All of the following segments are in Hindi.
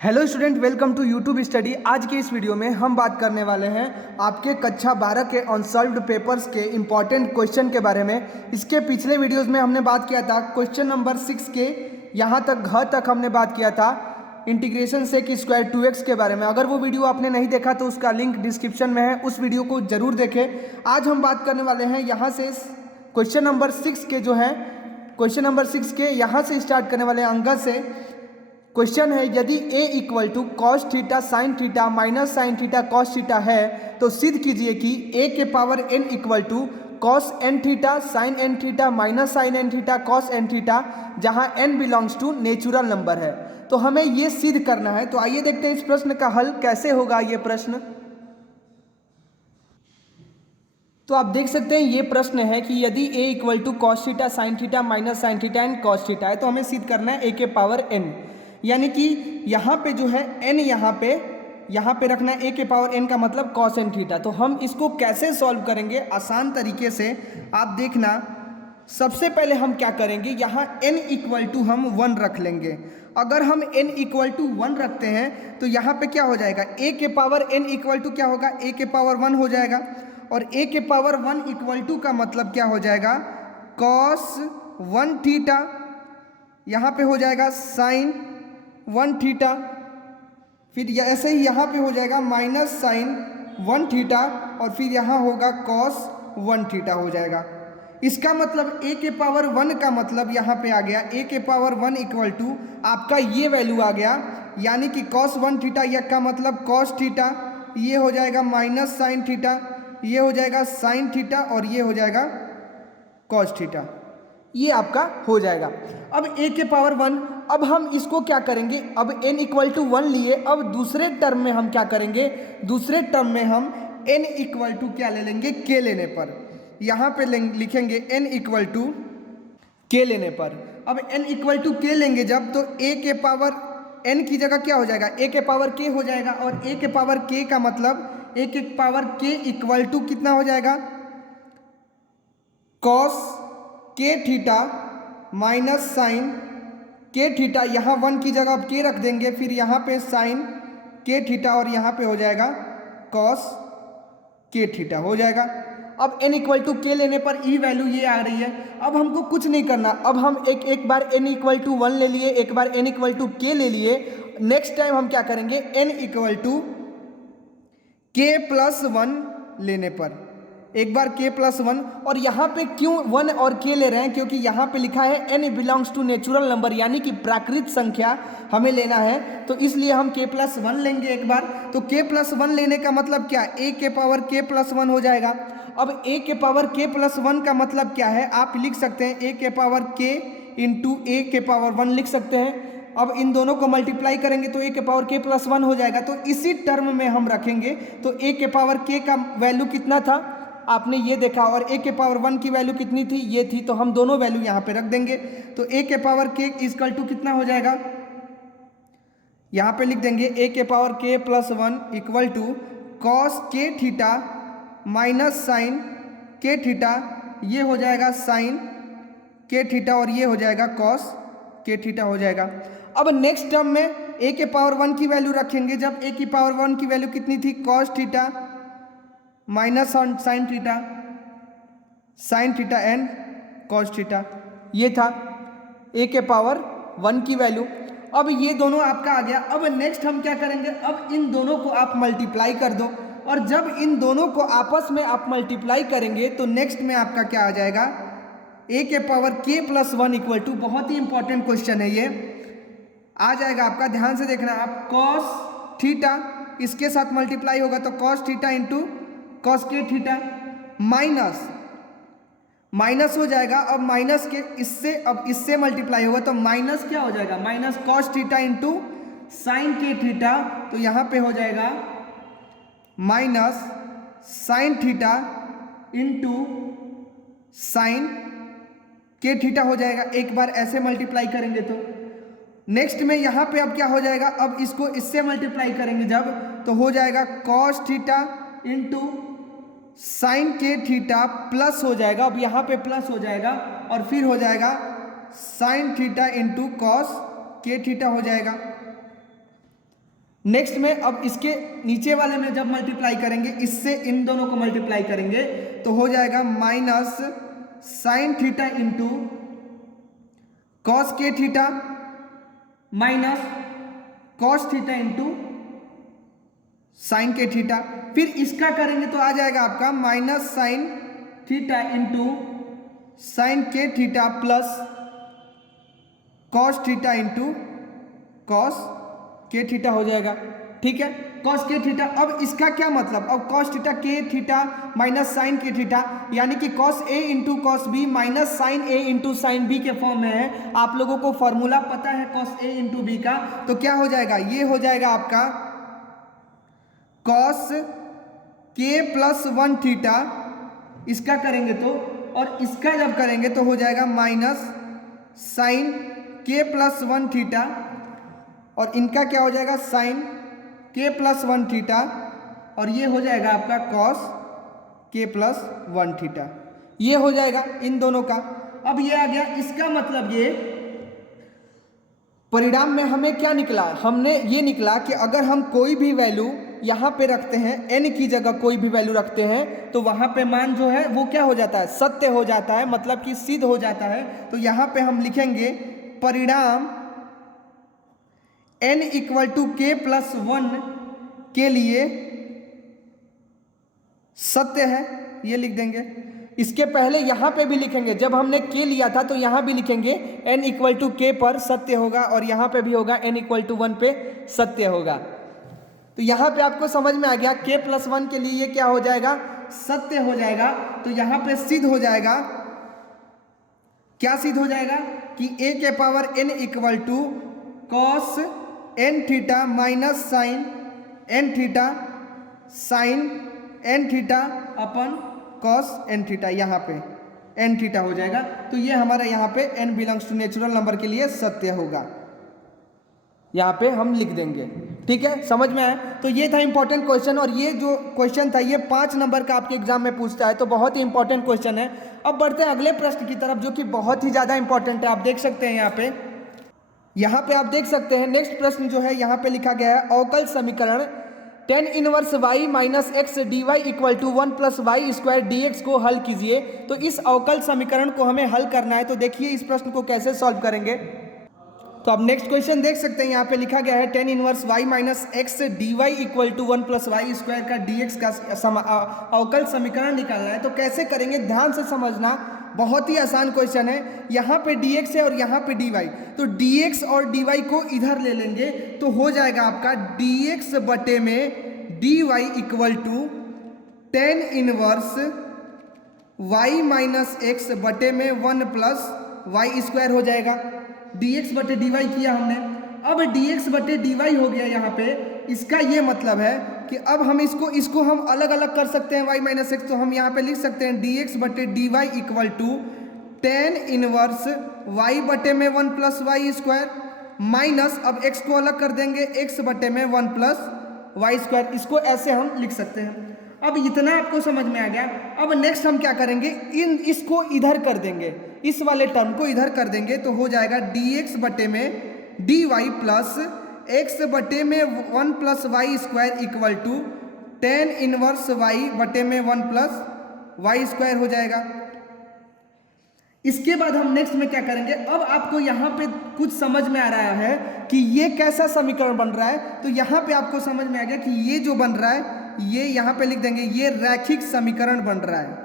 Hello student, welcome to YouTube study. आज के इस वीडियो में हम बात करने वाले हैं आपके कक्षा 12 के अनसॉल्व्ड पेपर्स के इम्पॉर्टेंट क्वेश्चन के बारे में। इसके पिछले वीडियोस में हमने बात किया था क्वेश्चन नंबर 6 के यहाँ तक घ तक हमने बात किया था इंटीग्रेशन सेक स्क्वायर 2x के बारे में। अगर वो वीडियो आपने नहीं देखा तो उसका लिंक डिस्क्रिप्शन में है, उस वीडियो को जरूर देखें। आज हम बात करने वाले हैं यहाँ से क्वेश्चन नंबर 6 के जो है क्वेश्चन नंबर 6 के यहाँ से स्टार्ट करने वाले अंक से क्वेश्चन है, यदि a equal to cos theta sine theta minus sine theta cos theta है तो सिद्ध कीजिए कि a के power n equal to cos n theta sine n theta minus sine n theta cos n theta, जहाँ n belongs to natural number है। तो हमें ये सिद्ध करना है। तो आइए देखते हैं इस प्रश्न का हल कैसे होगा। ये प्रश्न तो आप देख सकते हैं, ये प्रश्न है कि यदि a equal to cos theta sine theta minus sine theta and cos theta है तो हमें सिद्ध करना है a के पावर n, यानी कि यहाँ पे जो है n यहाँ पे रखना है। a के पावर n का मतलब cos n थीटा। तो हम इसको कैसे सॉल्व करेंगे आसान तरीके से, आप देखना। सबसे पहले हम क्या करेंगे, यहाँ n इक्वल टू हम 1 रख लेंगे। अगर हम n इक्वल टू 1 रखते हैं तो यहाँ पे क्या हो जाएगा, a के पावर n इक्वल टू क्या होगा, a के पावर 1 हो जाएगा। और a के पावर 1 इक्वल टू का मतलब क्या हो जाएगा, cos 1 थीटा, यहाँ पे हो जाएगा साइन 1 थीटा, फिर ऐसे ही यहाँ पे हो जाएगा माइनस साइन 1 थीटा, और फिर यहाँ होगा कॉस 1 थीटा हो जाएगा। इसका मतलब a के पावर 1 का मतलब यहाँ पे आ गया, a के पावर 1 इक्वल टू आपका ये वैल्यू आ गया, यानी कि कॉस 1 थीटा यह का मतलब कॉस थीटा, ये हो जाएगा माइनस साइन थीटा, ये हो जाएगा साइन थीटा, और ये हो जाएगा कॉस थीटा। ये आपका हो जाएगा। अब a के पावर 1, अब हम इसको क्या करेंगे, अब n इक्वल टू 1 लिए। अब दूसरे टर्म में हम क्या करेंगे, दूसरे टर्म में हम n इक्वल टू क्या ले लेंगे, k लेने पर। यहाँ पे लिखेंगे n इक्वल टू k लेने पर। अब n इक्वल टू k लेंगे जब, तो a के पावर n की जगह क्या हो जाएगा, a के पावर k हो जाएगा। और a के पावर k का मतलब a के पावर k इक्वल टू कितना हो जाएगा, cos k theta minus sine k theta, यहाँ 1 की जगह अब k रख देंगे, फिर यहाँ पे साइन k थीटा, और यहाँ पे हो जाएगा कॉस k थीटा हो जाएगा। अब n इक्वल टू k लेने पर ई वैल्यू ये आ रही है। अब हमको कुछ नहीं करना, अब हम एक बार n इक्वल टू 1 ले लिए, एक बार n इक्वल टू k ले लिए। नेक्स्ट टाइम हम क्या करेंगे, n equal to k plus 1 लेने पर, एक बार k प्लस 1। और यहाँ पे क्यों 1 और k ले रहे हैं, क्योंकि यहाँ पे लिखा है n belongs to natural number, यानी कि प्राकृत संख्या हमें लेना है, तो इसलिए हम k प्लस 1 लेंगे एक बार। तो k प्लस 1 लेने का मतलब क्या, a के पावर k प्लस 1 हो जाएगा। अब a के पावर k प्लस 1 का मतलब क्या है, आप लिख सकते हैं a के पावर k इंटू a के पावर 1 लिख सकते हैं। अब इन दोनों को मल्टीप्लाई करेंगे तो a के पावर k प्लस 1 हो जाएगा। तो इसी टर्म में हम रखेंगे, तो a के पावर k का वैल्यू कितना था आपने ये देखा, और a के पावर 1 की वैल्यू कितनी थी, ये थी। तो हम दोनों वैल्यू यहाँ पे रख देंगे। तो a के पावर k इक्वल टू कितना हो जाएगा, यहाँ पे लिख देंगे a के power k plus 1 equal to cos k theta minus sine k theta, ये हो जाएगा साइन k थीटा, और ये हो जाएगा कॉस k थीटा हो जाएगा। अब नेक्स्ट टर्म में a के पावर 1 की वैल्यू रखेंगे, जब a की पावर 1 की वैल्यू कितनी थी, cos theta minus sine theta, sine theta and cos theta, ये था a के पावर 1 की वैल्यू। अब ये दोनों आपका आ गया। अब नेक्स्ट हम क्या करेंगे, अब इन दोनों को आप मल्टीप्लाई कर दो, और जब इन दोनों को आपस में आप मल्टीप्लाई करेंगे तो नेक्स्ट में आपका क्या आ जाएगा, a के power k plus 1 equal to, बहुत ही इंपॉर्टेंट क्वेश्चन है ये, आ जाएगा आपका। ध्यान से देखना आप, कॉस थीटा इसके साथ मल्टीप्लाई होगा तो cos theta into cos k theta, minus हो जाएगा। अब माइनस के इससे, अब इससे मल्टीप्लाई होगा तो माइनस क्या हो जाएगा, minus cos theta into sine k theta, तो यहाँ पे हो जाएगा minus sine theta into sine k theta हो जाएगा। एक बार ऐसे मल्टीप्लाई करेंगे तो नेक्स्ट में यहाँ पे अब क्या हो जाएगा, अब इसको इससे मल्टीप्लाई करेंगे जब, तो हो जाएगा cos theta into sine k theta plus हो जाएगा, अब यहाँ पे प्लस हो जाएगा, और फिर हो जाएगा sign theta into cos k theta हो जाएगा। नेक्स्ट में अब इसके नीचे वाले में जब मल्टीप्लाई करेंगे, इससे इन दोनों को मल्टीप्लाई करेंगे तो हो जाएगा minus sine theta into cos k theta minus cos theta into sine k theta. फिर इसका करेंगे तो आ जाएगा आपका minus sine theta into sine k theta plus cos theta into cos k theta हो जाएगा। ठीक है, कॉस के थीटा। अब इसका क्या मतलब, अब cos theta k theta minus sine k theta, यानी कि cos A into cos B minus sine A into sine B के फॉर्म में है। आप लोगों को फॉर्मूला पता है कॉस ए इंटू बी का, तो क्या हो जाएगा, ये हो जाएगा आपका कॉस के प्लस वन थीटा, इसका करेंगे तो, और इसका जब करेंगे तो हो जाएगा माइनस साइन के प्लस वन थीटा, और इनका क्या हो जाएगा साइन के प्लस वन थीटा, और ये हो जाएगा आपका कॉस के प्लस वन थीटा। ये हो जाएगा इन दोनों का। अब ये आ गया, इसका मतलब ये परिणाम में हमें क्या निकला, हमने ये निकला कि अगर हम कोई भी वैल्यू यहाँ पे रखते हैं, n की जगह कोई भी वैल्यू रखते हैं, तो वहाँ पे मान जो है वो क्या हो जाता है, सत्य हो जाता है, मतलब कि सिद्ध हो जाता है। तो यहाँ पे हम लिखेंगे परिणाम n इक्वल टू के प्लस वन के लिए सत्य है, ये लिख देंगे। इसके पहले यहाँ पे भी लिखेंगे, जब हमने के लिया था तो यहाँ भी लिखेंगे n इक्वल टू के पर सत्य होगा, और यहाँ पे भी होगा n इक्वल टू वन पे सत्य होगा। तो यहाँ पे आपको समझ में आ गया, के प्लस वन के लिए ये क्या हो जाएगा, सत्य हो जाएगा। तो यहाँ पे सिद्ध हो जाएगा, क्या सिद्ध हो जाएगा कि a के power n equal to cos n theta minus sine n theta sine n theta अपन कॉस एन थीटा, यहाँ पे एन थीटा हो जाएगा। तो ये हमारा यहाँ पे n belongs to natural number के लिए सत्य होगा, यहाँ पे हम लिख देंगे। ठीक है, समझ में आया। तो ये था इंपॉर्टेंट क्वेश्चन, और ये जो क्वेश्चन था ये 5 नंबर का आपके एग्जाम में पूछता है, तो बहुत ही इंपॉर्टेंट क्वेश्चन है। अब बढ़ते हैं अगले प्रश्न की तरफ, जो कि बहुत ही ज़्यादा इंपॉर्टेंट है। आप देख सकते हैं यहाँ पे आप देख सकते हैं नेक्स्ट प्रश्न जो है यहाँ पे लिखा गया है, अवकल समीकरण tan inverse y minus x d y equal to one plus y square d x को हल कीजिए। तो इस अवकल समीकरण को हमें हल करना है, तो देखिए इस प्रश्न को कैसे सॉल्व करेंगे। तो अब नेक्स्ट क्वेश्चन देख सकते हैं, यहाँ पे लिखा गया है tan inverse y minus x d y equal to one plus y square का डी एक्स का अवकल समीकरण निकालना है। तो कैसे करेंगे, ध्यान से समझना, बहुत ही आसान क्वेश्चन है। यहाँ पे dx है और यहाँ पे dy, तो dx और dy को इधर ले लेंगे तो हो जाएगा आपका dx बटे में dy equal to tan inverse y minus x बटे में वन प्लस वाई स्क्वायर हो जाएगा। dx बटे dy किया हमने, अब dx बटे dy हो गया यहाँ पे। इसका ये मतलब है कि अब हम इसको हम अलग अलग कर सकते हैं y माइनस एक्स, तो हम यहाँ पे लिख सकते हैं dx बटे dy equal to tan inverse y बटे में one plus y square minus, अब x को अलग कर देंगे, x बटे में वन प्लस वाई स्क्वायर। इसको ऐसे हम लिख सकते हैं। अब इतना आपको समझ में आ गया। अब नेक्स्ट हम क्या करेंगे, इसको इधर कर देंगे, इस वाले टर्म को इधर कर देंगे, तो हो जाएगा dx बटे में dy प्लस x बटे में one plus y square equal to tan inverse y बटे में वन प्लस वाई स्क्वायर हो जाएगा। इसके बाद हम नेक्स्ट में क्या करेंगे, अब आपको यहाँ पे कुछ समझ में आ रहा है कि ये कैसा समीकरण बन रहा है। तो यहाँ पे आपको समझ में आ गया कि ये जो बन रहा है, ये यहाँ पे लिख देंगे, ये रैखिक समीकरण बन रहा है,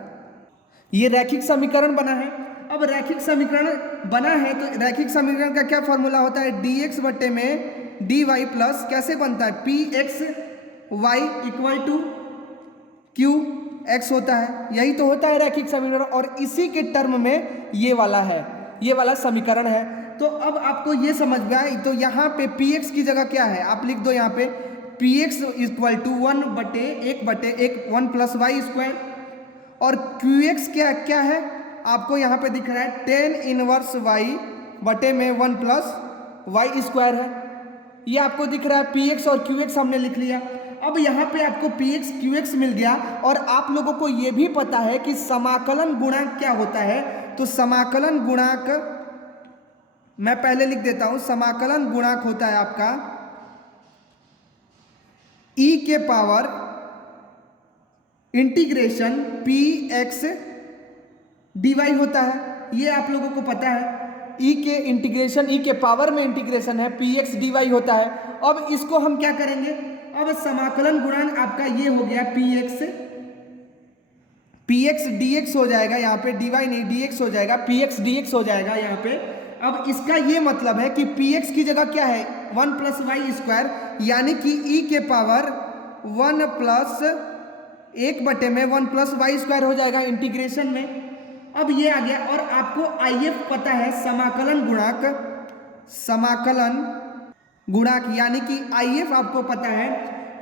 ये रैखिक समीकरण बना है। अब रैखिक समीकरण बना है तो रैखिक समीकरण का क्या फॉर्मूला होता है, dx बटे में dy प्लस कैसे बनता है, px y equal to q x होता है। यही तो होता है रैखिक समीकरण, और इसी के टर्म में ये वाला है, ये वाला समीकरण है। तो अब आपको ये समझ में आए, तो यहाँ पे px की जगह क्या है, आप लिख दो यहाँ पे px इक्वल टू वन बटे एक वन प्लस वाई स्क्वायर, और qx क्या है आपको यहाँ पे दिख रहा है tan इनवर्स y बटे में वन प्लस वाई स्क्वायर है। ये आपको दिख रहा है px और qx हमने लिख लिया। अब यहाँ पे आपको px qx मिल गया, और आप लोगों को ये भी पता है कि समाकलन गुणांक क्या होता है। तो समाकलन गुणांक मैं पहले लिख देता हूँ, समाकलन गुणांक होता है आपका ई के power integration p x d y होता है, ये आप लोगों को पता है। ई के इंटीग्रेशन, ई के पावर में इंटीग्रेशन है पी एक्स डी वाई होता है। अब इसको हम क्या करेंगे, अब समाकलन गुणांक आपका ये हो गया पी एक्स डी एक्स हो जाएगा, यहाँ पे डी वाई नहीं डी एक्स हो जाएगा, पी एक्स डी एक्स हो जाएगा यहाँ पे। अब इसका ये मतलब है कि पी एक्स की जगह क्या है 1 प्लस वाई स्क्वायर, यानी कि ई के power 1 plus 1/1 plus y square हो जाएगा इंटीग्रेशन में। अब ये आ गया, और आपको आई एफ पता है समाकलन गुणांक यानी कि आई एफ आपको पता है।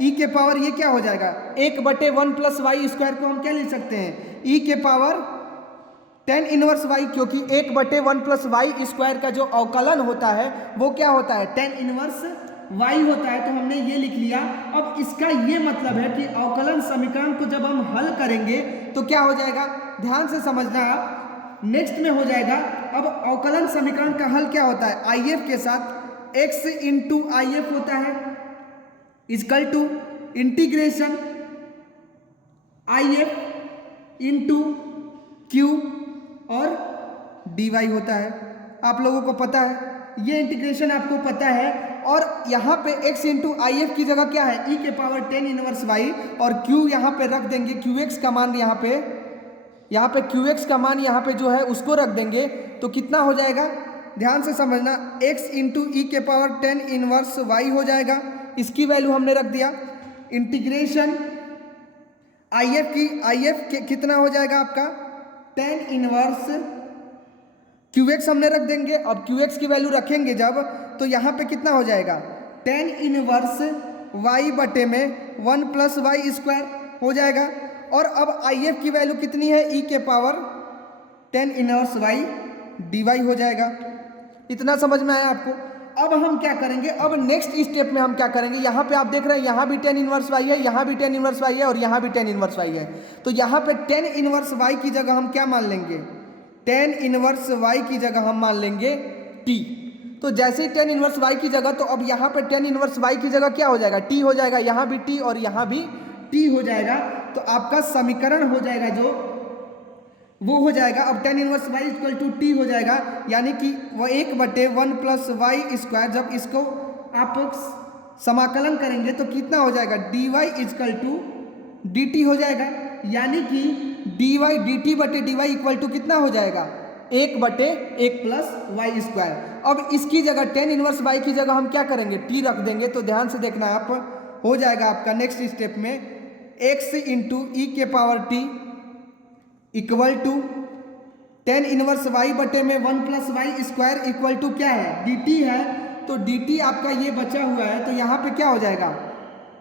ई के पावर ये क्या हो जाएगा 1/1 प्लस वाई स्क्वायर को हम क्या लिख सकते हैं ई के पावर tan इनवर्स वाई, क्योंकि 1/1 प्लस वाई स्क्वायर का जो अवकलन होता है वो क्या होता है tan इनवर्स वाई होता है, तो हमने ये लिख लिया। अब इसका ये मतलब है कि अवकलन समीकरण को जब हम हल करेंगे तो क्या हो जाएगा, ध्यान से समझना आप, नेक्स्ट में हो जाएगा। अब अवकलन समीकरण का हल क्या होता है, आई एफ के साथ x इंटू आई एफ होता है equal to integration I F into q और डी वाई होता है। आप लोगों को पता है, ये इंटीग्रेशन आपको पता है। और यहाँ पे x इंटू आई एफ की जगह क्या है ई के पावर tan इनवर्स वाई, और q यहाँ पे रख देंगे, QX का मान यहाँ पे QX का मान यहाँ पे जो है उसको रख देंगे, तो कितना हो जाएगा, ध्यान से समझना, x इंटू ई के पावर tan इनवर्स वाई हो जाएगा, इसकी वैल्यू हमने रख दिया। इंटीग्रेशन आई एफ कितना हो जाएगा आपका tan इनवर्स QX हमने रख देंगे। अब QX की वैल्यू रखेंगे जब, तो यहाँ पे कितना हो जाएगा tan इनवर्स y बटे में 1 प्लस वाई स्क्वायर हो जाएगा। और अब IF की वैल्यू कितनी है e के power tan inverse y dy हो जाएगा। इतना समझ में आया आपको। अब हम क्या करेंगे, अब नेक्स्ट स्टेप में हम क्या करेंगे, यहाँ पे आप देख रहे हैं यहाँ भी tan इनवर्स y है, यहाँ भी tan इनवर्स y है, और यहाँ भी tan इनवर्स y है। तो यहाँ पे tan इनवर्स y की जगह हम क्या मान लेंगे, tan इनवर्स y की जगह हम मान लेंगे t। तो जैसे ही tan इनवर्स y की जगह, तो अब यहाँ पे tan इनवर्स y की जगह क्या हो जाएगा t हो जाएगा, यहाँ भी t और यहाँ भी t हो जाएगा। तो आपका समीकरण हो जाएगा जो वो हो जाएगा, अब tan inverse y equal to t हो जाएगा, यानी कि वह 1/1 प्लस वाई स्क्वायर, जब इसको आप समाकलन करेंगे तो कितना हो जाएगा dy इक्वल टू dt हो जाएगा, यानी कि dy dt बटे dy इक्वल टू कितना हो जाएगा 1/1 प्लस वाई स्क्वायर। अब इसकी जगह tan इनवर्स y की जगह हम क्या करेंगे t रख देंगे। तो ध्यान से देखना आप, हो जाएगा आपका नेक्स्ट स्टेप में x इंटू ई के power t equal to tan inverse y बटे में 1 plus y square equal to क्या है dt है। तो dt आपका ये बचा हुआ है, तो यहाँ पे क्या हो जाएगा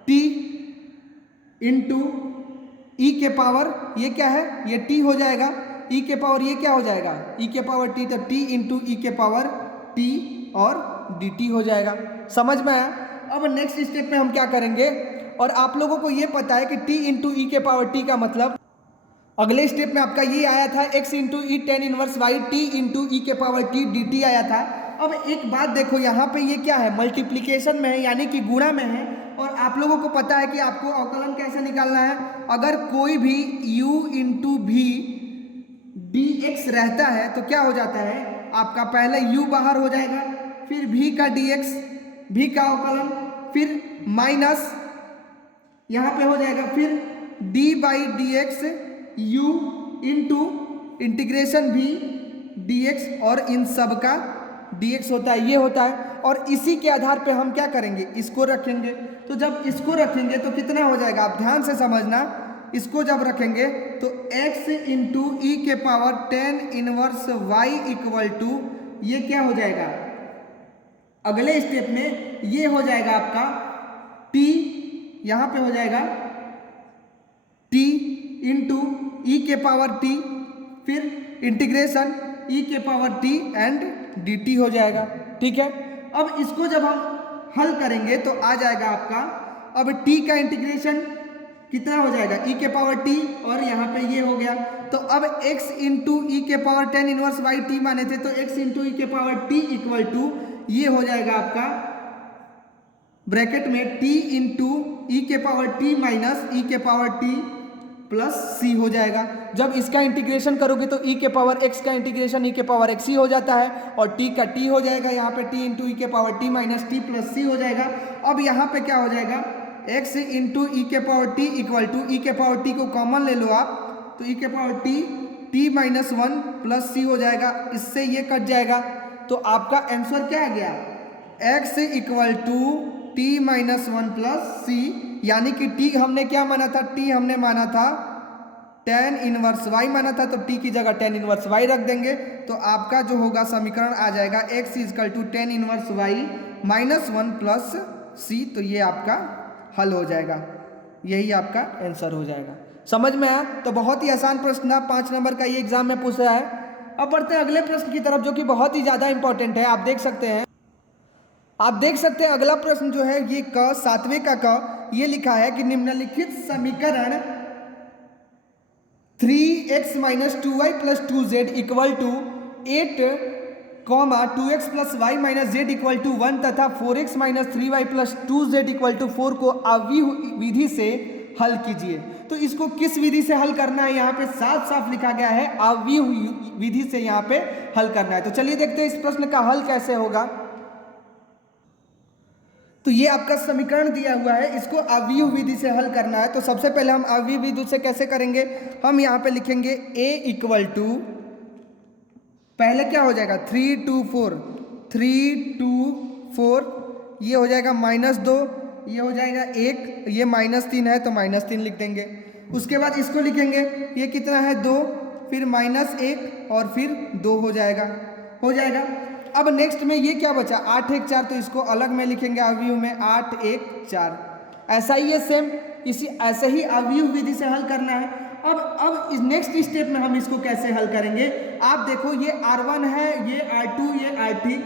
t इंटू ई के पावर ये क्या है ये t हो जाएगा, e के पावर ये क्या हो जाएगा e के पावर t, तो t इंटू ई के पावर t और dt हो जाएगा। समझ में आया। अब नेक्स्ट स्टेप में हम क्या करेंगे, और आप लोगों को ये पता है कि t इंटू ई के पावर t का मतलब, अगले स्टेप में आपका ये आया था x into e tan inverse y t into e के पावर t dt आया था। अब एक बात देखो, यहाँ पे ये क्या है मल्टीप्लिकेशन में है, यानी कि गुणा में है। और आप लोगों को पता है कि आपको अवकलन कैसे निकालना है, अगर कोई भी u इंटू v dx रहता है तो क्या हो जाता है आपका, पहले u बाहर हो जाएगा, फिर v का dx, v का अवकलन, फिर माइनस यहाँ पे हो जाएगा, फिर d by D x u into integration v dx, और इन सब का dx होता है, ये होता है। और इसी के आधार पे हम क्या करेंगे, इसको रखेंगे। तो जब इसको रखेंगे तो कितना हो जाएगा, आप ध्यान से समझना, इसको जब रखेंगे तो x इंटू ई के power tan inverse y equal to ये क्या हो जाएगा, अगले स्टेप में ये हो जाएगा आपका t, यहाँ पे हो जाएगा t इंटू ई के पावर t, फिर इंटीग्रेशन ई के पावर t एंड dt हो जाएगा। ठीक है। अब इसको जब हम हल करेंगे तो आ जाएगा आपका, अब t का इंटीग्रेशन कितना हो जाएगा e के पावर t, और यहाँ पे ये हो गया। तो अब x इंटू ई के power tan inverse y t माने थे, तो x इंटू ई के पावर t इक्वल टू ये हो जाएगा आपका ब्रैकेट में t इंटू ई के पावर टी माइनस ई के पावर टी प्लस सी हो जाएगा। जब इसका इंटीग्रेशन करोगे तो e के पावर x का इंटीग्रेशन e के पावर x ही हो जाता है और t का t हो जाएगा, यहाँ पे t इंटू ई के power t minus t plus c हो जाएगा। अब यहाँ पे क्या हो जाएगा, x इंटू ई के पावर टी इक्वल टू ई के पावर टी को कॉमन ले लो आप, तो ई के power t t minus one plus c हो जाएगा, इससे ये कट जाएगा। तो आपका आंसर क्या आ गया, x equal to t minus one plus c, यानी कि t हमने क्या माना था, t हमने माना था tan इनवर्स y माना था, तो t की जगह tan इनवर्स y रख देंगे। तो आपका जो होगा समीकरण आ जाएगा x equal to tan inverse y minus one plus c. तो ये आपका हल हो जाएगा, यही आपका आंसर हो जाएगा। समझ में आया? तो बहुत ही आसान प्रश्न था, 5 नंबर का ये एग्जाम में पूछा है। अब बढ़ते हैं अगले प्रश्न की तरफ, जो कि बहुत ही ज़्यादा इंपॉर्टेंट है। आप देख सकते हैं अगला प्रश्न जो है ये क 7वें का क, ये लिखा है कि निम्नलिखित समीकरण 3x minus 2y plus 2z equal to 8 2x plus y minus z equal to 1 तथा 4x minus 3y plus 2z equal to 4 को अव्यूह विधि से हल कीजिए। तो इसको किस विधि से हल करना है, यहाँ पे साफ साफ लिखा गया है अव्यूह विधि से यहाँ पे हल करना है। तो चलिए देखते हैं इस प्रश्न का हल कैसे होगा। तो ये आपका समीकरण दिया हुआ है, इसको अव्यूह विधि से हल करना है। तो सबसे पहले हम अव्यूह विधि से कैसे करेंगे, हम यहाँ पे लिखेंगे a इक्वल टू, पहले क्या हो जाएगा 3 2 4, ये हो जाएगा -2, ये हो जाएगा 1, ये -3 है तो -3 लिख देंगे। उसके बाद इसको लिखेंगे, ये कितना है 2, फिर -1 और फिर 2 हो जाएगा। अब नेक्स्ट में ये क्या बचा 8 1 4, तो इसको अलग में लिखेंगे अव्यूह में 8 1 4। ऐसा ही है सेम, ऐसे ही अव्यूह विधि से हल करना है। अब इस नेक्स्ट स्टेप में हम इसको कैसे हल करेंगे, आप देखो ये R1 है, ये R2, ये R3,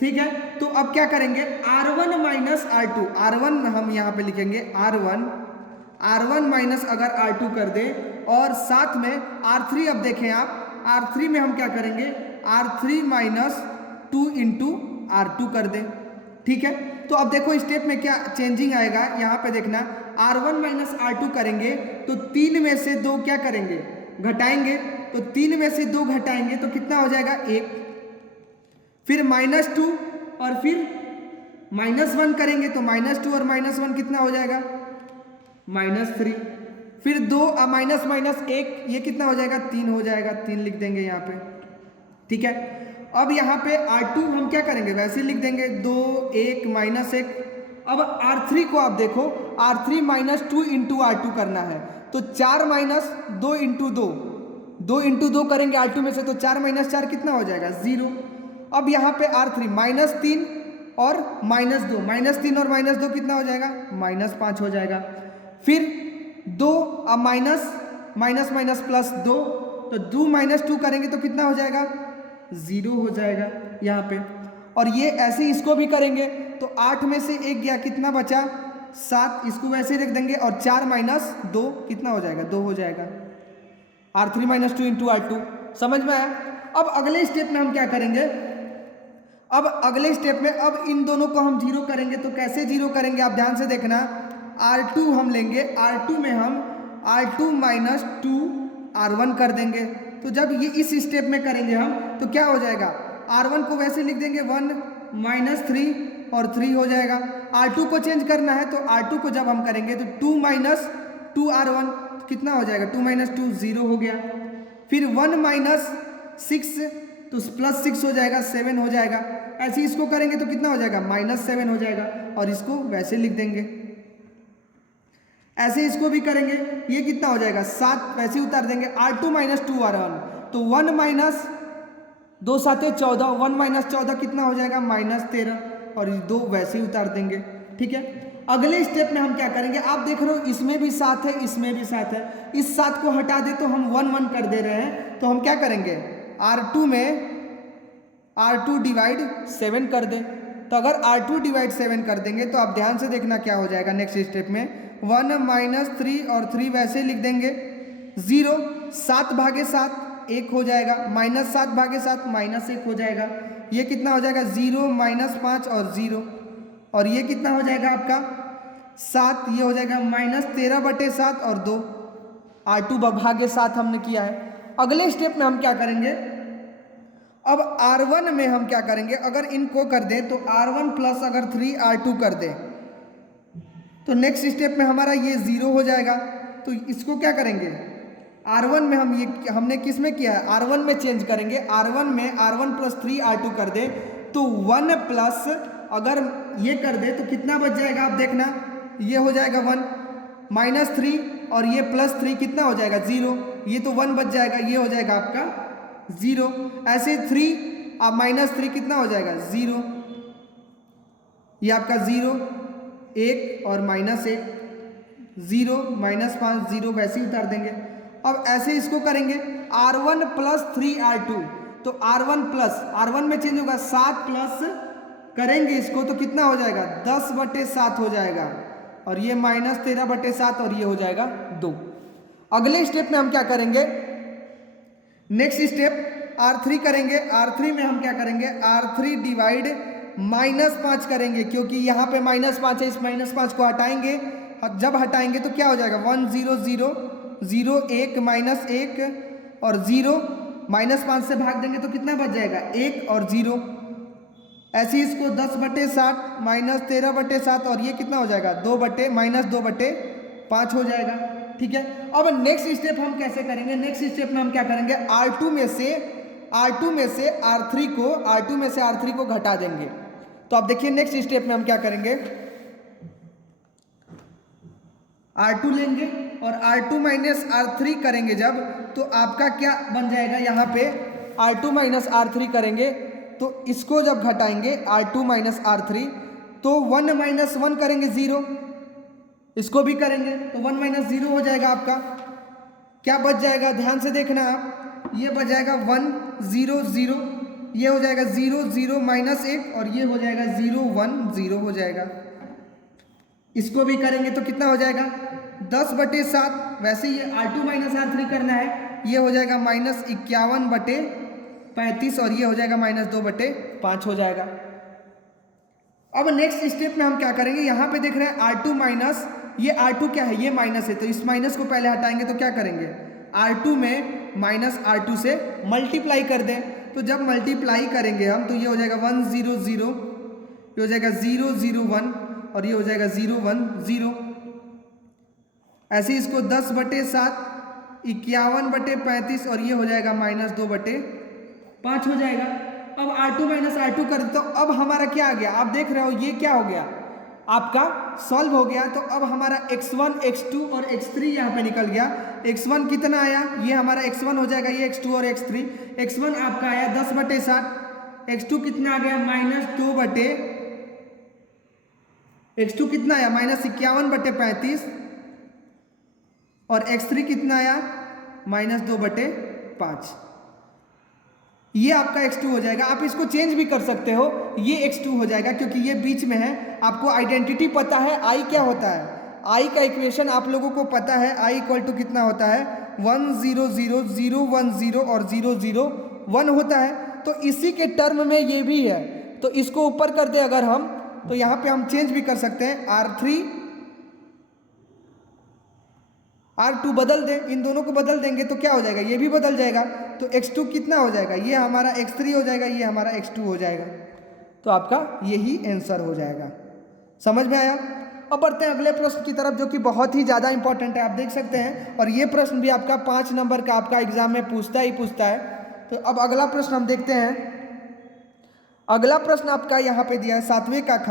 ठीक है। तो अब क्या करेंगे R1 माइनस R2, R1 हम यहाँ पे लिखेंगे R1 माइनस अगर R2 कर दे, और साथ में R3, अब देखें आप R3 में हम क्या करेंगे R3 माइनस 2 इंटू R2 कर दें, ठीक है। तो अब देखो स्टेप में क्या चेंजिंग आएगा, यहाँ पे देखना R1 माइनस R2 करेंगे तो 3 में से 2 क्या करेंगे घटाएंगे, तो 3 में से 2 घटाएंगे तो कितना हो जाएगा 1, फिर -2 और फिर -1 करेंगे तो -2 और -1 कितना हो जाएगा -3, फिर 2 -1 ये कितना हो जाएगा 3 हो जाएगा, 3 लिख देंगे यहाँ पे, ठीक है। अब यहाँ पे R2 हम क्या करेंगे वैसे लिख देंगे 2 1 -1। अब R3 को आप देखो, R3 -2 इंटू R2 करना है, तो 4 - 2 इंटू 2 इंटू 2 करेंगे R2 में से, तो 4 - 4 कितना हो जाएगा 0। अब यहाँ पे R3 -3 और -2, -3 और -2 कितना हो जाएगा -5 हो जाएगा। फिर 2 माइनस प्लस 2, तो 2 - 2 करेंगे तो कितना हो जाएगा 0 हो जाएगा यहाँ पे। और ये ऐसे इसको भी करेंगे तो 8 में से 1 गया, कितना बचा 7, इसको वैसे रख देंगे, और 4 - 2 कितना हो जाएगा 2 हो जाएगा। R3 - 2 इंटू R2, समझ में आया। अब अगले स्टेप में हम क्या करेंगे, अब इन दोनों को हम 0 करेंगे, तो कैसे 0 करेंगे आप ध्यान से देखना। R2 हम लेंगे, R2 में हम R2 माइनस 2 R1 कर देंगे। तो जब ये इस स्टेप में करेंगे हम, तो क्या हो जाएगा R1 को वैसे लिख देंगे 1 -3 और 3 हो जाएगा। R2 को चेंज करना है, तो R2 को जब हम करेंगे तो 2 - 2 R1 कितना हो जाएगा 2 - 2 0 हो गया। फिर 1 - 6 तो +6 हो जाएगा 7 हो जाएगा। ऐसे इसको करेंगे तो कितना हो जाएगा -7 हो जाएगा, और इसको वैसे लिख देंगे। ऐसे इसको भी करेंगे, ये कितना हो जाएगा 7, वैसे उतार देंगे। R2 - 2 R1, तो 1 - 2 7 14, 1 - 14 कितना हो जाएगा -13, और 2 वैसे ही उतार देंगे, ठीक है। अगले स्टेप में हम क्या करेंगे, आप देख रहे हो इसमें भी 7 है, इसमें भी 7 है, इस 7 को हटा दे तो हम 1 1 कर दे रहे हैं। तो हम क्या करेंगे R2 में R2 डिवाइड 7 कर दें। तो अगर R2 डिवाइड 7 कर देंगे तो आप ध्यान से देखना क्या हो जाएगा नेक्स्ट स्टेप में 1 - 3 और 3 वैसे लिख देंगे 0, 7 भागे 7 1 हो जाएगा, -7 भागे 7 -1 हो जाएगा। ये कितना हो जाएगा 0 -5 और 0। और ये कितना हो जाएगा आपका 7, ये हो जाएगा -13/7 और 2, R2 भागे 7 हमने किया है। अगले स्टेप में हम क्या करेंगे, अब R1 में हम क्या करेंगे, अगर इनको कर दें तो R1 प्लस अगर 3R2 कर दें तो नेक्स्ट स्टेप में हमारा ये 0 हो जाएगा। तो इसको क्या करेंगे, R1 में हम ये हमने किस में किया है, R1 में चेंज करेंगे। R1 में R1 प्लस 3R2 कर दें तो 1 प्लस अगर ये कर दे तो कितना बच जाएगा आप देखना, ये हो जाएगा 1 -3 और ये +3 कितना हो जाएगा 0, ये तो 1 बच जाएगा, ये हो जाएगा आपका 0। ऐसे 3 अब -3 कितना हो जाएगा 0, ये आपका 0 1 और -1 0 -5 0 वैसे ही उतार देंगे। अब ऐसे इसको करेंगे R1 प्लस 3R2 तो R1 में चेंज होगा 7 प्लस करेंगे इसको तो कितना हो जाएगा 10/7 हो जाएगा और ये -13/7 और ये हो जाएगा 2। अगले स्टेप में हम क्या करेंगे, नेक्स्ट स्टेप R3 करेंगे। R3 में हम क्या करेंगे, R3 डिवाइड -5 करेंगे क्योंकि यहाँ पे -5 है, इस -5 को हटाएंगे। जब हटाएंगे तो क्या हो जाएगा 1 0 0 0 1 -1 और 0 -5 से भाग देंगे तो कितना बच जाएगा 1 और 0। ऐसे इसको 10/7 -13/7 और ये कितना हो जाएगा -2/5 हो जाएगा। ठीक है, अब नेक्स्ट स्टेप हम कैसे करेंगे, नेक्स्ट स्टेप में हम क्या करेंगे R2 में से R3 को घटा देंगे। तो आप देखिए नेक्स्ट स्टेप में हम क्या करेंगे, R2 लेंगे और R2 माइनस R3 करेंगे जब तो आपका क्या बन जाएगा, यहाँ पे R2 माइनस R3 करेंगे तो इसको जब घटाएंगे R2 माइनस R3 तो 1 - 1 करेंगे 0, इसको भी करेंगे तो 1 - 0 हो जाएगा। आपका क्या बच जाएगा, ध्यान से देखना आप, ये बच जाएगा 1 0 0, ये हो जाएगा 0 0 -1 और ये हो जाएगा 0 1 0 हो जाएगा। इसको भी करेंगे तो कितना हो जाएगा 10/7। वैसे ये R2 माइनस R3 करना है, ये हो जाएगा -51/35 और ये हो जाएगा -2/5 हो जाएगा। अब नेक्स्ट स्टेप में हम क्या करेंगे, यहाँ पे देख रहे हैं R2 माइनस, ये R2 क्या है, ये माइनस है तो इस माइनस को पहले हटाएंगे तो क्या करेंगे R2 में -R2 से मल्टीप्लाई कर दें। तो जब मल्टीप्लाई करेंगे हम तो ये हो जाएगा 1 0 0, ये हो जाएगा 0 0 1 और ये हो जाएगा 0 1 0। ऐसे इसको 10/7 51/35 और ये हो जाएगा -2/5 हो जाएगा। अब R2 माइनस R2 कर दो, अब हमारा क्या आ गया, आप देख रहे हो ये क्या हो गया आपका सॉल्व हो गया। तो अब हमारा x1 x2 और x3 यहाँ पे निकल गया। x1 कितना आया, ये हमारा x1 हो जाएगा, ये x2 और x3। x1 आपका आया 10/7, x2 कितना आ गया x2 कितना आया -51/35 और x3 कितना आया -2/5। ये आपका x2 हो जाएगा। आप इसको चेंज भी कर सकते हो, ये x2 हो जाएगा क्योंकि ये बीच में है। आपको आइडेंटिटी पता है i क्या होता है, i का इक्वेशन आप लोगों को पता है, i = कितना होता है 1 0 0 0 1 0 और 0 0 1 होता है। तो इसी के टर्म में ये भी है, तो इसको ऊपर कर दे अगर हम तो यहाँ पे हम चेंज भी कर सकते हैं, R3 R2 बदल दें, इन दोनों को बदल देंगे तो क्या हो जाएगा, ये भी बदल जाएगा। तो x2 कितना हो जाएगा, ये हमारा x3 हो जाएगा, ये हमारा x2 हो जाएगा। तो आपका यही आंसर हो जाएगा। समझ में आया। अब बढ़ते हैं अगले प्रश्न की तरफ जो कि बहुत ही ज़्यादा इंपॉर्टेंट है, आप देख सकते हैं। और ये प्रश्न भी आपका 5 नंबर का आपका एग्जाम में पूछता है। तो अब अगला प्रश्न हम देखते हैं। अगला प्रश्न आपका यहाँ पे दिया है 7वें का ख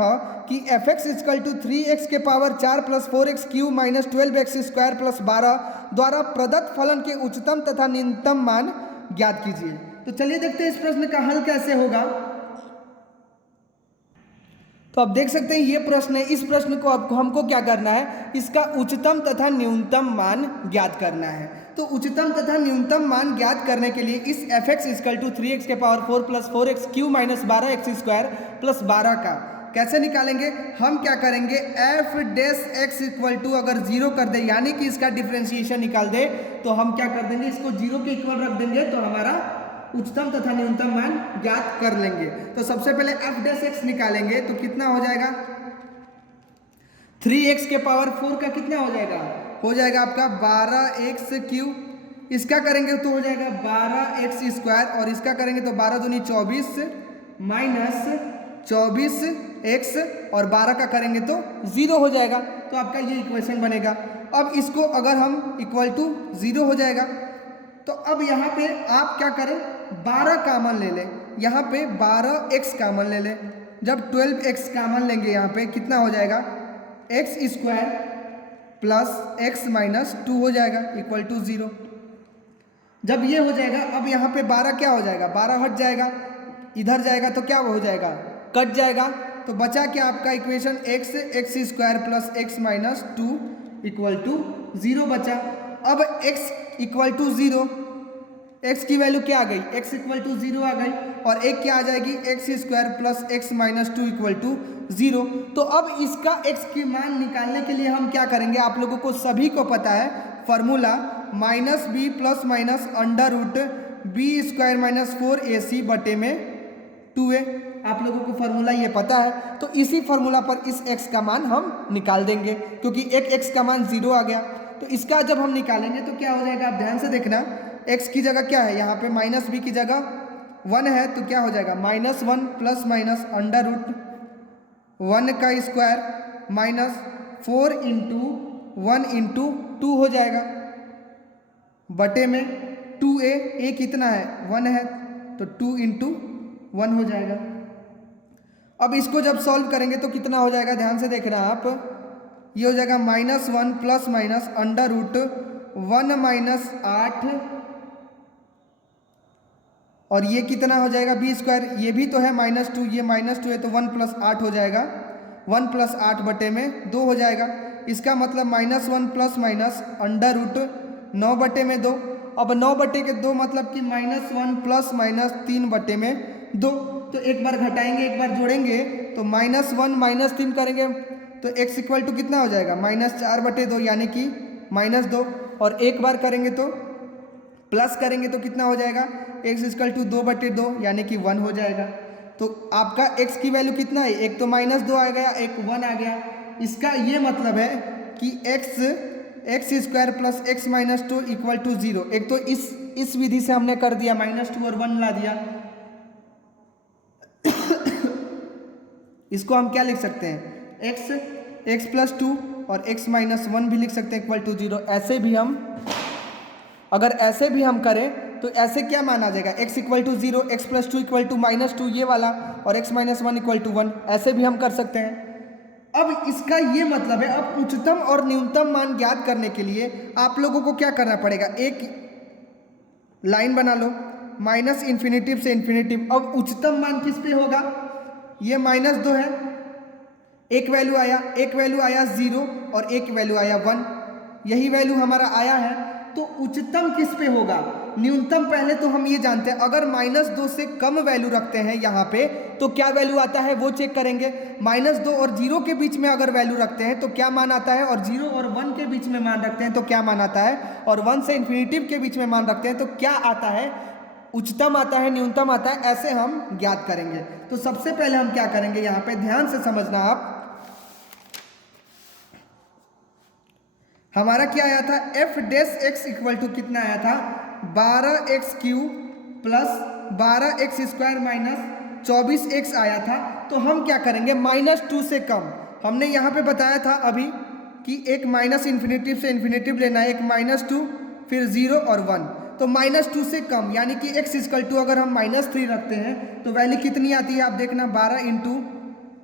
कि f(x) = 3x के पावर 4 + 4x³ - 12x² + 12 द्वारा प्रदत्त फलन के उच्चतम तथा न्यूनतम मान ज्ञात कीजिए। तो चलिए देखते हैं इस प्रश्न का हल कैसे होगा। तो आप देख सकते हैं ये प्रश्न है, इस प्रश्न को आपको हमको क्या करना है, इसका उच्चतम तथा न्यूनतम मान ज्ञात करना है। तो उच्चतम तथा न्यूनतम मान ज्ञात करने के लिए इस f(x) = 3x के पावर 4 + 4x³ - 12x² + 12 का कैसे निकालेंगे। हम क्या करेंगे f(x) = अगर 0 कर दे यानी कि इसका डिफरेंशिएशन निकाल दे तो हम क्या कर देंगे, इसको 0 के इक्वल रख देंगे तो हमारा उच्चतम तथा न्यूनतम मान ज्ञात कर लेंगे। तो सबसे पहले f(x) निकालेंगे तो कितना हो जाएगा 3x के पावर 4 का कितना हो जाएगा? हो जाएगा आपका 12x क्यूब। इसका करेंगे तो हो जाएगा 12x स्क्वायर, और इसका करेंगे तो 12 दूनी 24 माइनस 24x, और 12 का करेंगे तो 0 हो जाएगा। तो आपका ये इक्वेशन बनेगा। अब इसको अगर हम इक्वल टू 0 हो जाएगा, तो अब यहाँ पे आप क्या करें, 12 कामन ले लें, यहाँ पे 12x कामन ले लें। जब 12x कामन लेंगे यहाँ पे कितना हो जाएगा, x square plus x minus 2 हो जाएगा इक्वल टू 0। जब ये हो जाएगा, अब यहाँ पे 12 क्या हो जाएगा, 12 हट जाएगा, इधर जाएगा तो क्या हो जाएगा, कट जाएगा। तो बचा क्या आपका equation, x square plus x minus 2 equal to 0 बचा। अब x इक्वल टू 0, x की वैल्यू क्या आ गई, x इक्वल टू 0 आ गई, और एक क्या आ जाएगी, x square plus x minus 2 equal to 0। तो अब इसका x की मान निकालने के लिए हम क्या करेंगे, आप लोगों को सभी को पता है formula minus b plus minus under root b square minus 4ac बटे में 2a। आप लोगों को फॉर्मूला ये पता है, तो इसी फॉर्मूला पर इस x का मान हम निकाल देंगे, क्योंकि एक x का मान 0 आ गया। तो इसका जब हम निकालेंगे तो क्या हो जाएगा, आप ध्यान से देखना, x की जगह क्या है, यहाँ पे माइनस बी की जगह 1 है, तो क्या हो जाएगा -1 प्लस माइनस अंडर रूट 1 का स्क्वायर माइनस 4 इंटू 1 इंटू 2 हो जाएगा बटे में 2a। a कितना है, 1 है, तो 2 इंटू 1 हो जाएगा। अब इसको जब सॉल्व करेंगे तो कितना हो जाएगा, ध्यान से देखना आप, ये हो जाएगा -1 plus minus under root 1 minus 8, और ये कितना हो जाएगा बी स्क्वायर, ये भी तो है -2, ये -2 है, तो 1 प्लस 8 हो जाएगा, 1 प्लस 8 बटे में 2 हो जाएगा। इसका मतलब -1 प्लस माइनस अंडर रूट 9 बटे में 2। अब 9 बटे के 2 मतलब कि -1 प्लस माइनस 3 बटे में 2। तो एक बार घटाएंगे एक बार जोड़ेंगे, तो -1 -3 करेंगे तो x इक्वल टू कितना हो जाएगा, -4 बटे 2 यानी कि -2, और एक बार करेंगे तो प्लस करेंगे तो कितना हो जाएगा, x इक्वल टू 2 बटे 2 यानी कि 1 हो जाएगा। तो आपका x की वैल्यू कितना है, एक तो -2 आ गया, एक 1 आ गया। इसका ये मतलब है कि x square plus x minus 2 equal to 0। एक तो इस विधि से हमने कर दिया, -2 और 1 ला दिया। इसको हम क्या लिख सकते हैं, x प्लस 2 और x माइनस 1 भी लिख सकते हैं इक्वल टू 0। ऐसे भी हम, अगर ऐसे भी हम करें तो ऐसे क्या माना जाएगा, x equal to 0, x plus 2 equal to -2 ये वाला, और x माइनस 1 इक्वल टू 1, ऐसे भी हम कर सकते हैं। अब इसका ये मतलब है, अब उच्चतम और न्यूनतम मान ज्ञात करने के लिए आप लोगों को क्या करना पड़ेगा, एक लाइन बना लो माइनस इन्फिनेटिव से इन्फिनेटिव। अब उच्चतम मान किस पे होगा, ये -2 है, एक वैल्यू आया 0 और एक वैल्यू आया 1, यही वैल्यू हमारा आया है। तो उच्चतम किस पे होगा, न्यूनतम पहले तो हम ये जानते हैं, अगर -2 से कम वैल्यू रखते हैं यहाँ पे तो क्या वैल्यू आता है वो चेक करेंगे। -2 और 0 के बीच में अगर वैल्यू रखते हैं तो क्या मान आता है, और 0 और 1 के बीच में मान रखते हैं तो क्या मान आता है, और 1 से इन्फिनेटिव के बीच में मान रखते हैं तो क्या आता है, उच्चतम आता है, न्यूनतम आता है, ऐसे हम ज्ञात करेंगे। तो सबसे पहले हम क्या करेंगे, यहाँ पे ध्यान से समझना आप, हमारा क्या आया था, f dash x equal to कितना आया था, 12x cube plus 12x square minus 24x आया था। तो हम क्या करेंगे, -2 से कम, हमने यहाँ पे बताया था अभी कि एक माइनस इन्फिनेटिव से इन्फिनेटिव लेना है, एक -2 फिर 0 और 1, तो -2 से कम यानी कि x इक्वल टू अगर हम -3 रखते हैं तो वैल्यू कितनी आती है आप देखना, 12 इंटू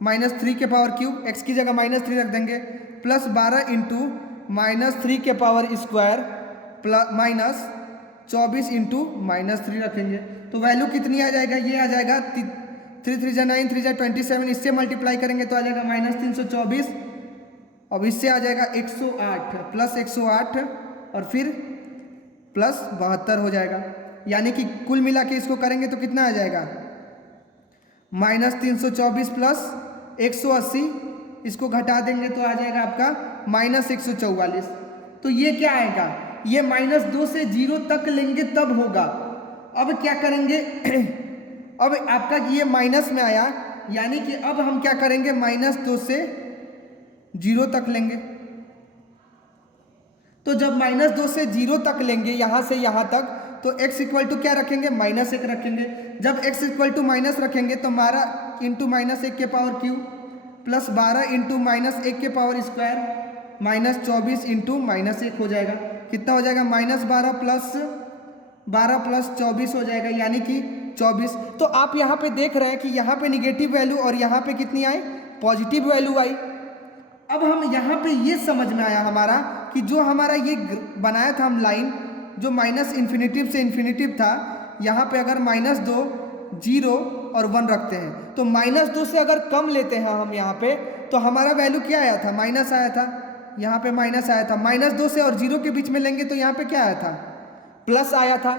-3 के पावर क्यूब, x की जगह -3 रख देंगे, प्लस 12 इंटू -3 के power square plus minus 24 into -3 रखेंगे, तो वैल्यू कितनी आ जाएगा, ये आ जाएगा 3 3 9 3 27, इससे मल्टीप्लाई करेंगे तो आ जाएगा -324, अब इससे आ जाएगा 108 प्लस 108 और फिर प्लस 72 हो जाएगा, यानी कि कुल मिला के इसको करेंगे तो कितना आ जाएगा, -324 प्लस 180, इसको घटा देंगे तो आ जाएगा आपका -144। तो ये क्या आएगा, ये -2 से 0 तक लेंगे तब होगा। अब क्या करेंगे अब आपका ये माइनस में आया, यानी कि अब हम क्या करेंगे, -2 से 0 तक लेंगे। तो जब -2 से 0 तक लेंगे यहाँ से यहाँ तक, तो x इक्वल टू क्या रखेंगे, -1 रखेंगे। जब x इक्वल टू माइनस रखेंगे तो 12 इंटू -1 के पावर क्यूब प्लस 12 इंटू -1 के पावर स्क्वायर -24 इंटू -1 हो जाएगा। कितना हो जाएगा, -12 प्लस 24 हो जाएगा, यानी कि 24। तो आप यहाँ पे देख रहे हैं कि यहाँ पे निगेटिव वैल्यू और यहाँ पे कितनी आई, पॉजिटिव वैल्यू आई। अब हम यहाँ पे ये समझ में आया हमारा कि जो हमारा ये बनाया था हम लाइन, जो माइनस इन्फिनेटिव से इन्फिनेटिव था, यहाँ पे अगर -2, 0 और 1 रखते हैं तो -2 से अगर कम लेते हैं हम यहाँ पे, तो हमारा वैल्यू क्या आया था, माइनस आया था। यहाँ पे माइनस आया था। -2 से और 0 के बीच में लेंगे तो यहाँ पे क्या आया था, प्लस आया था।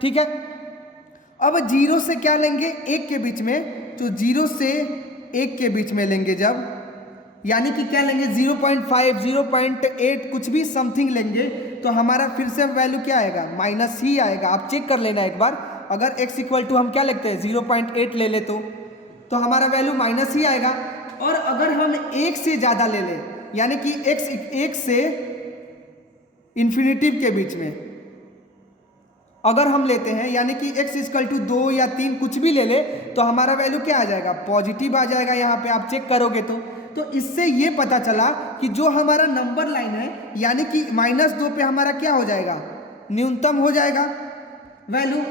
ठीक है, अब 0 से क्या लेंगे, 1 के बीच में, तो 0 से 1 के बीच में लेंगे जब, यानी कि क्या लेंगे, 0.5, 0.8 कुछ भी समथिंग लेंगे, तो हमारा फिर से वैल्यू क्या आएगा, माइनस ही आएगा। आप चेक कर लेना एक बार, अगर x इक्वल टू हम क्या लिखते हैं 0.8 ले ले तो हमारा वैल्यू माइनस ही आएगा। और अगर हम 1 से ज़्यादा ले लें, यानी कि x 1 से इन्फिनेटिव के बीच में अगर हम लेते हैं, यानी कि x इक्वल टू 2 या 3 कुछ भी ले ले, तो हमारा वैल्यू क्या आ जाएगा, पॉजिटिव आ जाएगा। यहाँ पे आप चेक करोगे तो इससे ये पता चला कि जो हमारा नंबर लाइन है, यानी कि -2 पे हमारा क्या हो जाएगा, न्यूनतम हो जाएगा वैल्यू,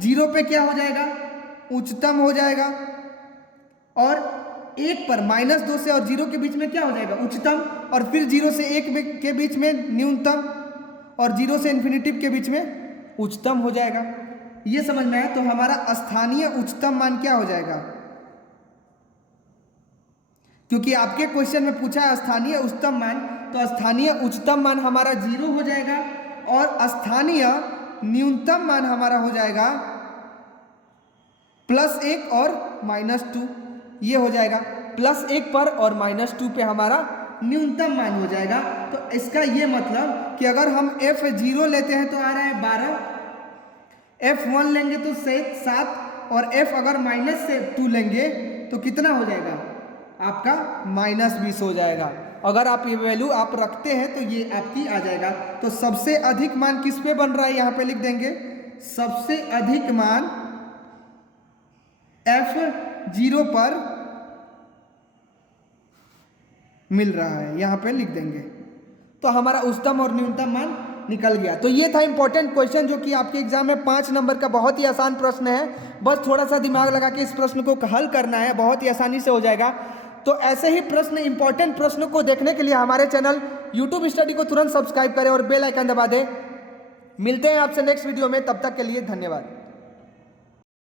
0 पे क्या हो जाएगा, उच्चतम हो जाएगा, और 1 पर -2 से और 0 के बीच में क्या हो जाएगा, उच्चतम, और फिर 0 से 1 के बीच में न्यूनतम, और 0 से इन्फिनेटिव के बीच में उच्चतम हो जाएगा। ये समझ में आया। तो हमारा स्थानीय उच्चतम मान क्या हो जाएगा, क्योंकि आपके क्वेश्चन में पूछा है स्थानीय उच्चतम मान, तो स्थानीय उच्चतम मान हमारा 0 हो जाएगा, और स्थानीय न्यूनतम मान हमारा हो जाएगा +1 और -2। ये हो जाएगा, +1 पर और -2 पे हमारा न्यूनतम मान हो जाएगा। तो इसका ये मतलब कि अगर हम f0 लेते हैं तो आ रहा है 12, f1 लेंगे तो 7, और f अगर -2 लेंगे तो कितना हो जाएगा, आपका -20 हो जाएगा। अगर आप ये वैल्यू आप रखते हैं तो ये आपकी आ जाएगा। तो सबसे अधिक मान किस पे बन रहा है, यहाँ पे लिख देंगे, सबसे अधिक मान f0 पर मिल रहा है, यहाँ पे लिख देंगे। तो हमारा उच्चतम और न्यूनतम मान निकल गया। तो ये था इंपॉर्टेंट क्वेश्चन, जो कि आपके एग्जाम में 5 नंबर का बहुत ही आसान प्रश्न है। बस थोड़ा सा दिमाग लगा के इस प्रश्न को हल करना है, बहुत ही आसानी से हो जाएगा। तो ऐसे ही प्रश्न, इंपॉर्टेंट प्रश्नों को देखने के लिए हमारे चैनल यूट्यूब स्टडी को तुरंत सब्सक्राइब करें और बेल आइकन दबा दें। मिलते हैं आपसे नेक्स्ट वीडियो में, तब तक के लिए धन्यवाद।